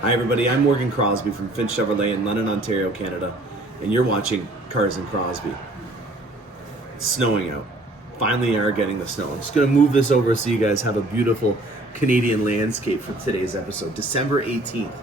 Hi everybody, I'm Morgan Crosbie from Finch Chevrolet in London, Ontario, Canada, and you're watching Cars and Crosbie. It's snowing out. Finally are getting the snow. I'm just going to move this over so you guys have a beautiful Canadian landscape for today's episode. December 18th.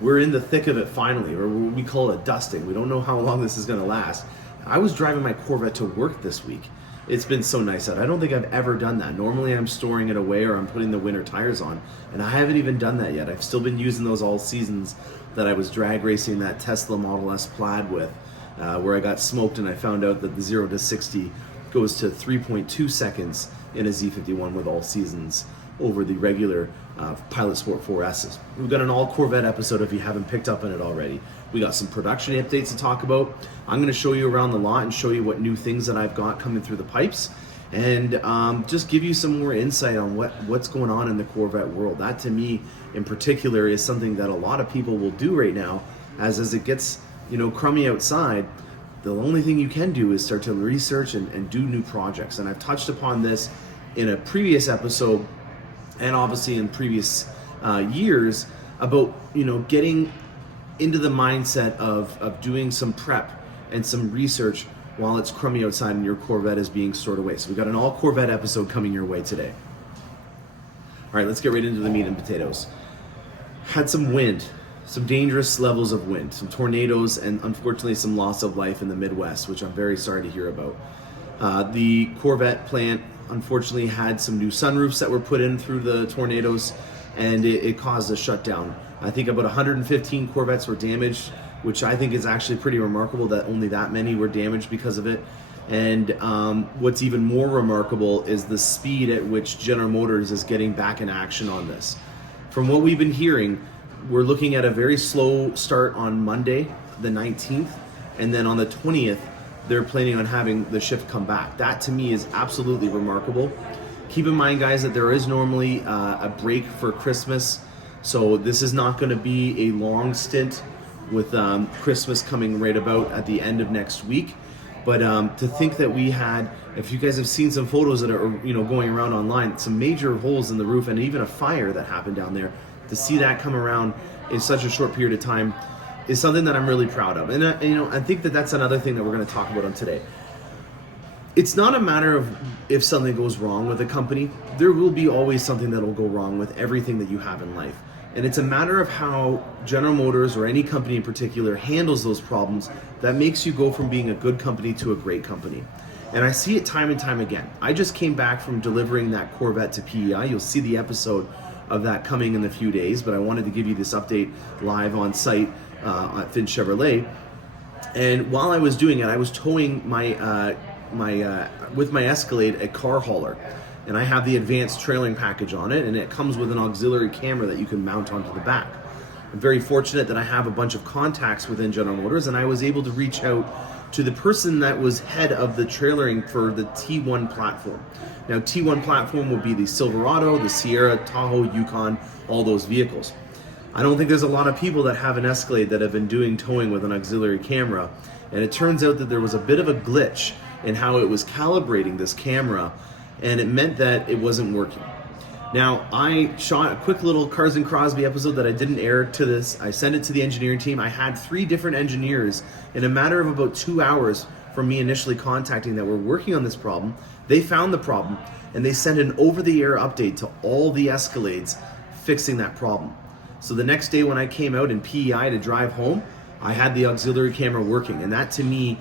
We're in the thick of it finally, or we call it a dusting. We don't know how long this is going to last. I was driving my Corvette to work this week. It's been so nice out. I don't think I've ever done that. Normally I'm storing it away or I'm putting the winter tires on, and I haven't even done that yet. I've still been using those all seasons that I was drag racing that Tesla Model S Plaid with, where I got smoked and I found out that the 0 to 60 goes to 3.2 seconds in a Z51 with all seasons over the regular Pilot Sport 4S's. We've got an all Corvette episode if you haven't picked up on it already. We got some production updates to talk about. I'm going to show you around the lot and show you what new things that I've got coming through the pipes, and just give you some more insight on what's going on in the Corvette world. That to me in particular is something that a lot of people will do right now as it gets crummy outside. The only thing you can do is start to research and do new projects, and I've touched upon this in a previous episode and obviously in previous years about getting into the mindset of doing some prep and some research while it's crummy outside and your Corvette is being stored away. So we've got an all Corvette episode coming your way today. All right, let's get right into the meat and potatoes. Had some wind, some dangerous levels of wind, some tornadoes, and unfortunately some loss of life in the Midwest, which I'm very sorry to hear about. The Corvette plant unfortunately had some new sunroofs that were put in through the tornadoes, and it caused a shutdown. I think about 115 Corvettes were damaged, which I think is actually pretty remarkable that only that many were damaged because of it. And what's even more remarkable is the speed at which General Motors is getting back in action on this. From what we've been hearing, we're looking at a very slow start on Monday, the 19th, and then on the 20th, they're planning on having the shift come back. That to me is absolutely remarkable. Keep in mind, guys, that there is normally a break for Christmas, so this is not going to be a long stint with Christmas coming right about at the end of next week. But to think that we had, if you guys have seen some photos that are going around online, some major holes in the roof and even a fire that happened down there, to see that come around in such a short period of time is something that I'm really proud of. And I think that that's another thing that we're going to talk about on today. It's not a matter of if something goes wrong with a company. There will be always something that will go wrong with everything that you have in life. And it's a matter of how General Motors or any company in particular handles those problems that makes you go from being a good company to a great company. And I see it time and time again. I just came back from delivering that Corvette to PEI. You'll see the episode of that coming in a few days, but I wanted to give you this update live on site at Finch Chevrolet. And while I was doing it, I was towing with my Escalade a car hauler, and I have the advanced trailering package on it, and it comes with an auxiliary camera that you can mount onto the back. I'm very fortunate that I have a bunch of contacts within General Motors, and I was able to reach out to the person that was head of the trailering for the T1 platform. Now, T1 platform would be the Silverado, the Sierra, Tahoe, Yukon, all those vehicles. I don't think there's a lot of people that have an Escalade that have been doing towing with an auxiliary camera, and it turns out that there was a bit of a glitch in how it was calibrating this camera, and it meant that it wasn't working. Now, I shot a quick little Cars and Crosbie episode that I didn't air to this. I sent it to the engineering team. I had 3 different engineers in a matter of about 2 hours from me initially contacting that were working on this problem. They found the problem, and they sent an over-the-air update to all the Escalades fixing that problem. So the next day when I came out in PEI to drive home, I had the auxiliary camera working, and that to me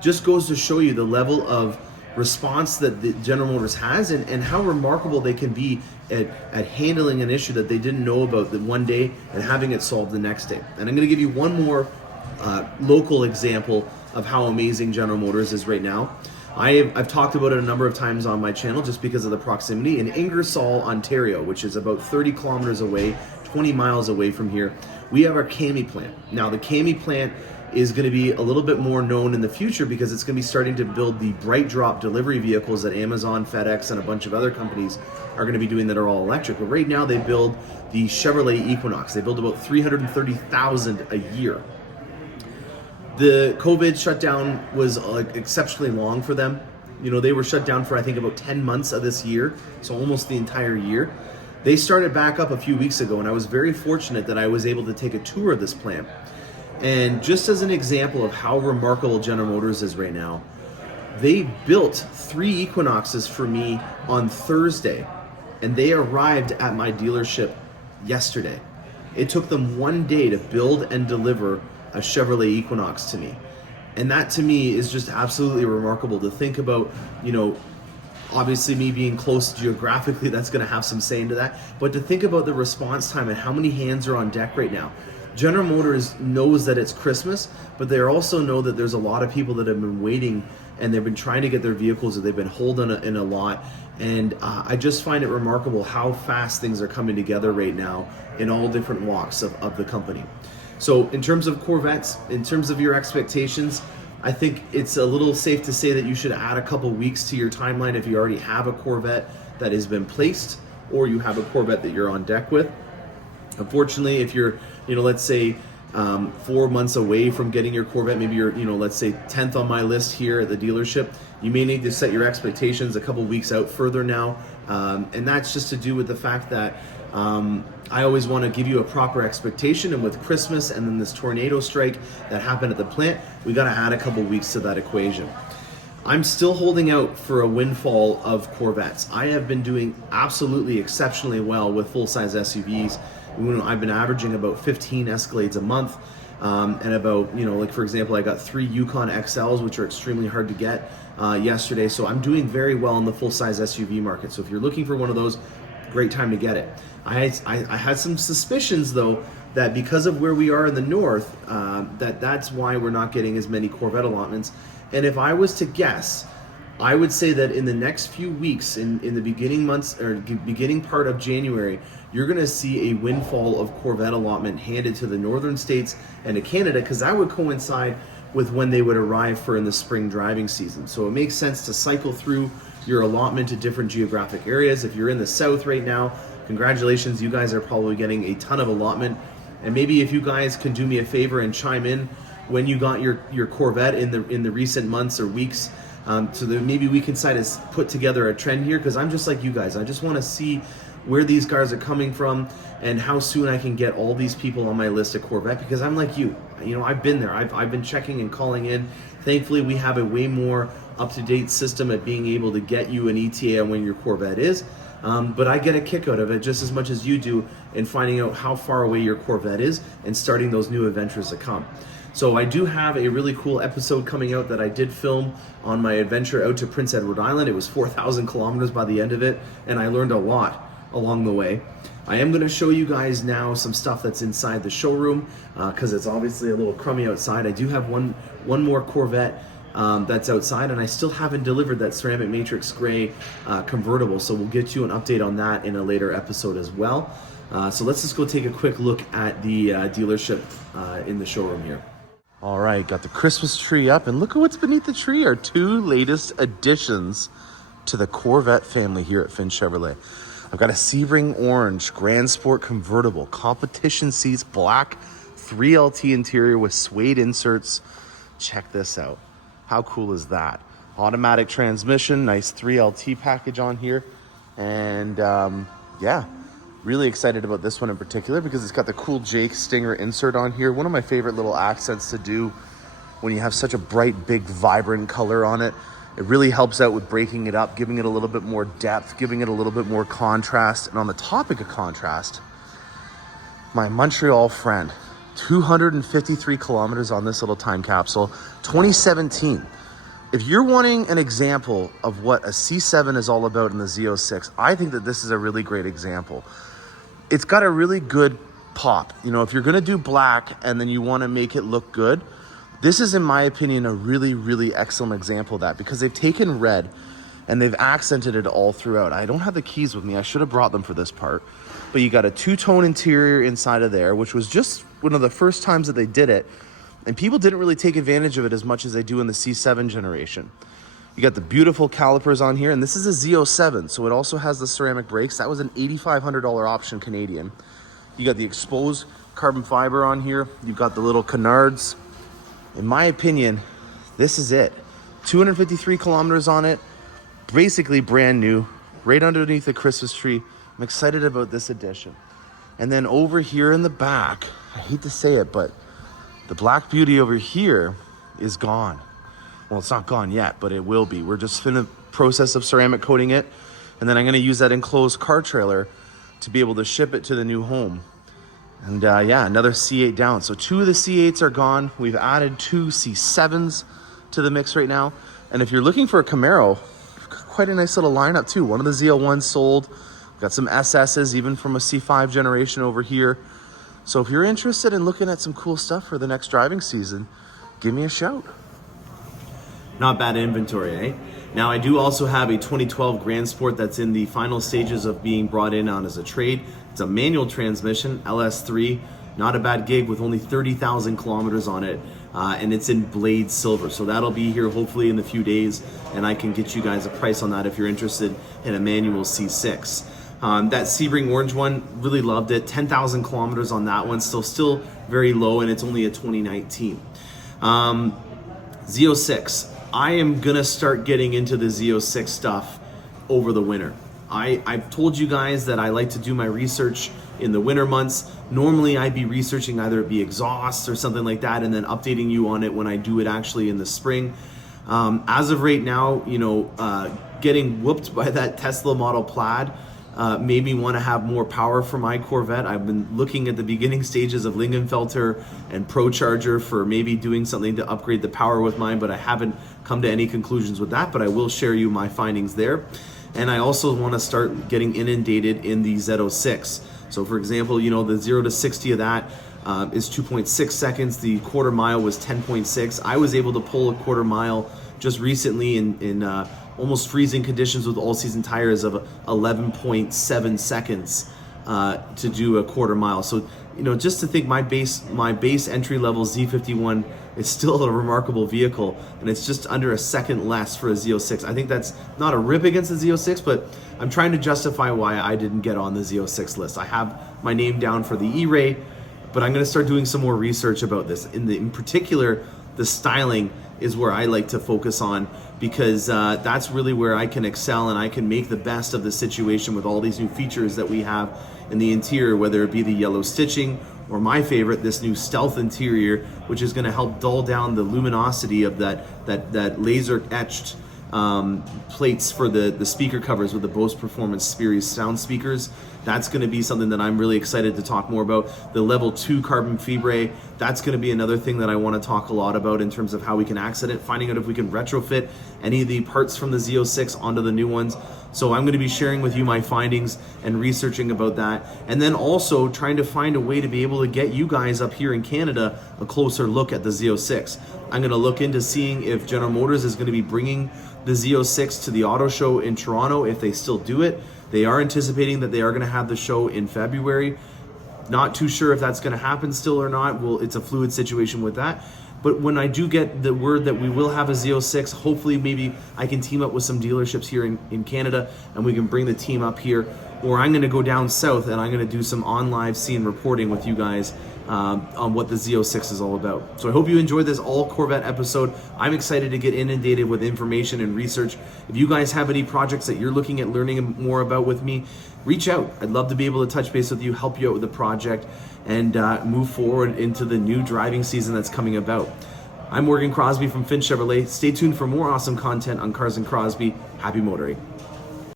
just goes to show you the level of response that the General Motors has and how remarkable they can be at handling an issue that they didn't know about the one day and having it solved the next day. And I'm going to give you one more local example of how amazing General Motors is right now. I've talked about it a number of times on my channel just because of the proximity. In Ingersoll, Ontario, which is about 30 kilometers away, 20 miles away from here, we have our CAMI plant. Now, the CAMI plant is going to be a little bit more known in the future because it's going to be starting to build the bright drop delivery vehicles that Amazon, FedEx, and a bunch of other companies are going to be doing that are all electric. But right now they build the Chevrolet Equinox. They build about 330,000 a year. The COVID shutdown was exceptionally long for them. They were shut down for I think about 10 months of this year, so almost the entire year. They started back up a few weeks ago, and I was very fortunate that I was able to take a tour of this plant. And just as an example of how remarkable General Motors is right now, they built 3 Equinoxes for me on Thursday, and they arrived at my dealership yesterday. It took them 1 day to build and deliver a Chevrolet Equinox to me. And that to me is just absolutely remarkable to think about. Obviously me being close geographically, that's going to have some say into that. But to think about the response time and how many hands are on deck right now. General Motors knows that it's Christmas, but they also know that there's a lot of people that have been waiting and they've been trying to get their vehicles, or they've been holding in a lot. And I just find it remarkable how fast things are coming together right now in all different walks of the company. So in terms of Corvettes, in terms of your expectations, I think it's a little safe to say that you should add a couple weeks to your timeline if you already have a Corvette that has been placed, or you have a Corvette that you're on deck with. Unfortunately, if you're, let's say 4 months away from getting your Corvette, maybe you're, let's say 10th on my list here at the dealership, you may need to set your expectations a couple weeks out further now. And that's just to do with the fact that I always want to give you a proper expectation, and with Christmas and then this tornado strike that happened at the plant, we got to add a couple weeks to that equation. I'm still holding out for a windfall of Corvettes. I have been doing absolutely exceptionally well with full-size SUVs. I've been averaging about 15 Escalades a month, and about, like for example, I got 3 Yukon XLs, which are extremely hard to get yesterday. So I'm doing very well in the full-size SUV market. So if you're looking for one of those, great time to get it. I had some suspicions though that because of where we are in the north, that's why we're not getting as many Corvette allotments. And if I was to guess, I would say that in the next few weeks, in the beginning months or beginning part of January, you're going to see a windfall of Corvette allotment handed to the northern states and to Canada, because that would coincide with when they would arrive for in the spring driving season. So it makes sense to cycle through your allotment to different geographic areas. If you're in the south right now, congratulations, you guys are probably getting a ton of allotment. And maybe if you guys can do me a favor and chime in when you got your Corvette in the recent months or weeks, so that maybe we can put together a trend here, because I'm just like you guys. I just want to see where these cars are coming from and how soon I can get all these people on my list of Corvette, because I'm like you. I've been there. I've been checking and calling in. Thankfully, we have a way more up-to-date system at being able to get you an ETA on when your Corvette is. But I get a kick out of it just as much as you do in finding out how far away your Corvette is and starting those new adventures to come. So I do have a really cool episode coming out that I did film on my adventure out to Prince Edward Island. It was 4,000 kilometers by the end of it, and I learned a lot along the way. I am going to show you guys now some stuff that's inside the showroom, because it's obviously a little crummy outside. I do have one more Corvette that's outside, and I still haven't delivered that ceramic matrix gray convertible, so we'll get you an update on that in a later episode as well. So let's just go take a quick look at the dealership in the showroom here. All right, got the Christmas tree up, and look at what's beneath the tree. Our 2 latest additions to the Corvette family here at Finch Chevrolet. I've got a Sebring Orange Grand Sport convertible, competition seats, black 3LT interior with suede inserts. Check this out. How cool is that? Automatic transmission, nice 3LT package on here. And yeah, really excited about this one in particular because it's got the cool Jake Stinger insert on here. One of my favorite little accents to do when you have such a bright, big, vibrant color on it. It really helps out with breaking it up, giving it a little bit more depth, giving it a little bit more contrast. And on the topic of contrast, my Montreal friend, 253 kilometers on this little time capsule, 2017. If you're wanting an example of what a C7 is all about in the Z06, I think that this is a really great example. It's got a really good pop. If you're gonna do black and then you wanna make it look good, this is, in my opinion, a really, really excellent example of that, because they've taken red and they've accented it all throughout. I don't have the keys with me. I should have brought them for this part. But you got a 2-tone interior inside of there, which was just one of the first times that they did it. And people didn't really take advantage of it as much as they do in the C7 generation. You got the beautiful calipers on here, and this is a Z07, so it also has the ceramic brakes. That was an $8,500 option Canadian. You got the exposed carbon fiber on here. You've got the little canards. In my opinion, this is it. 253 kilometers on it, basically brand new, right underneath the Christmas tree. I'm excited about this addition. And then over here in the back, I hate to say it, but the Black Beauty over here is gone. Well, it's not gone yet, but it will be. We're just in the process of ceramic coating it. And then I'm gonna use that enclosed car trailer to be able to ship it to the new home. And yeah, another C8 down. So 2 of the C8s are gone. We've added 2 C7s to the mix right now. And if you're looking for a Camaro, we've got quite a nice little lineup too. One of the ZL1s sold. We've got some SSs, even from a C5 generation over here. So if you're interested in looking at some cool stuff for the next driving season, give me a shout. Not bad inventory, eh? Now I do also have a 2012 Grand Sport that's in the final stages of being brought in on as a trade. It's a manual transmission, LS3, not a bad gig with only 30,000 kilometers on it. And it's in blade silver. So that'll be here hopefully in a few days, and I can get you guys a price on that if you're interested in a manual C6. That Sebring orange one, really loved it. 10,000 kilometers on that one, still very low, and it's only a 2019. Z06. I am gonna start getting into the Z06 stuff over the winter. I've told you guys that I like to do my research in the winter months. Normally I'd be researching either it be exhaust or something like that and then updating you on it when I do it actually in the spring. As of right now, you know, getting whooped by that Tesla Model Plaid made me want to have more power for my Corvette. I've been looking at the beginning stages of Lingenfelter and ProCharger for maybe doing something to upgrade the power with mine, but I haven't come to any conclusions with that, but I will share you my findings there. And I also want to start getting inundated in the Z06. So for example, you know, the 0 to 60 of that is 2.6 seconds. The quarter mile was 10.6. I was able to pull a quarter mile just recently in almost freezing conditions with all-season tires of 11.7 seconds to do a quarter mile. So, you know, just to think my base entry-level Z51 is still a remarkable vehicle, and it's just under a second less for a Z06. I think that's not a rip against the Z06, but I'm trying to justify why I didn't get on the Z06 list. I have my name down for the E-Ray, but I'm going to start doing some more research about this. In particular, the styling is where I like to focus on, because that's really where I can excel and I can make the best of the situation with all these new features that we have in the interior, whether it be the yellow stitching or my favorite, this new stealth interior, which is going to help dull down the luminosity of that laser etched plates for the speaker covers with the Bose Performance series sound speakers. That's going to be something that I'm really excited to talk more about. The level 2 carbon fibre, that's going to be another thing that I want to talk a lot about in terms of how we can accent it, finding out if we can retrofit any of the parts from the Z06 onto the new ones. So I'm going to be sharing with you my findings and researching about that, and then also trying to find a way to be able to get you guys up here in Canada a closer look at the Z06. I'm going to look into seeing if General Motors is going to be bringing the Z06 to the auto show in Toronto, if they still do it. They are anticipating that they are going to have the show in February. Not too sure if that's going to happen still or not. Well, it's a fluid situation with that. But when I do get the word that we will have a Z06, hopefully maybe I can team up with some dealerships here in Canada, and we can bring the team up here. Or I'm going to go down south and I'm going to do some on-live scene reporting with you guys on what the Z06 is all about. So I hope you enjoyed this all Corvette episode. I'm excited to get inundated with information and research. If you guys have any projects that you're looking at learning more about with me, reach out. I'd love to be able to touch base with you, help you out with the project, and move forward into the new driving season that's coming about. I'm Morgan Crosbie from Finch Chevrolet. Stay tuned for more awesome content on Cars and Crosby. Happy motoring.